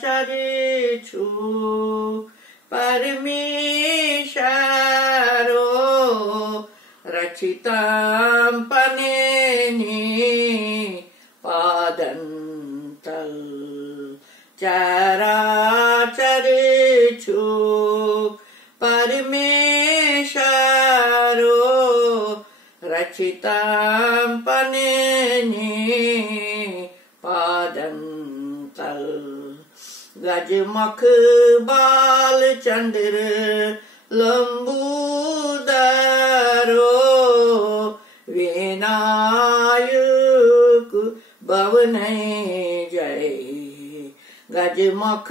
चरेछु परमेशरो रचितं पनेनि पादन्तल चरेछु परमेशरो रचितं पनेनि पादन्तल गजमुख बाल चंद्र लंबोदरो विनायक भवनै जय। गजमुख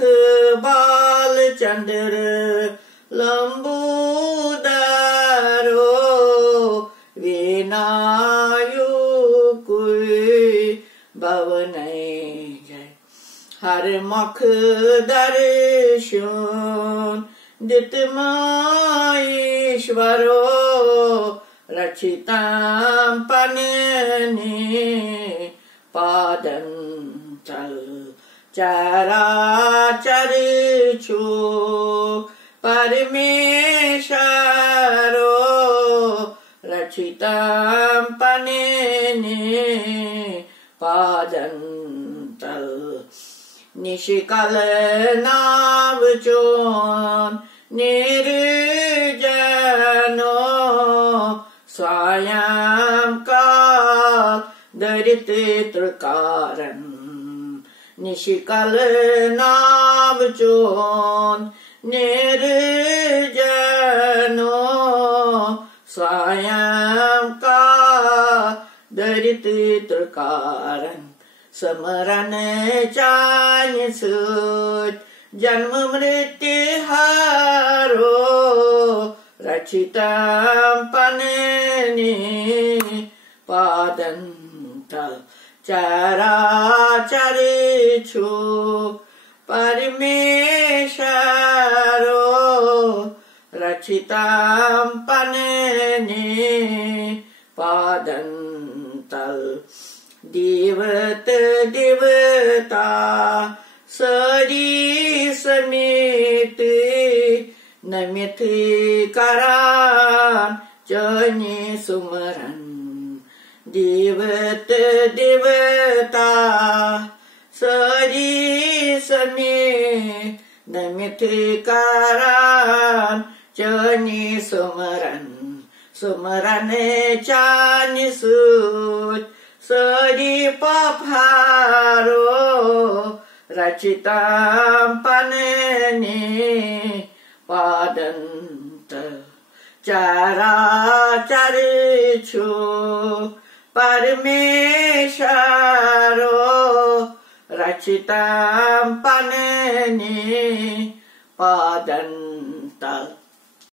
बाल चंद्र लंबोदरो विनायक भवनै जय। हर मुख दर्शन दितमईश्वरो रचितं पनेनि पादन्तल चरेछु परमेशरो रचितं पनेनि पादन्तल निशिकल नावचोन निर्जनो स्वयं काल दरिद्र कारण। निशिकल नावचोन निर्जनो स्वयं काल दरिद्र कारण। समरण चान्य सुत जन्म मृत्यु हारो रचितं पनेनि पादन्तल चरेछु परमेशरो रचितं पनेनि पादन्तल देवत देवता सरी समेत नमित करान चने सुमरन। देवत देवता सरी समेत नमित करान चने सुमरन। सुमरन चान सुत सरी पफारो रचितं पनेनि पादन्तल चरेछु परमेशरो रचितं पनेनि पादन्तल।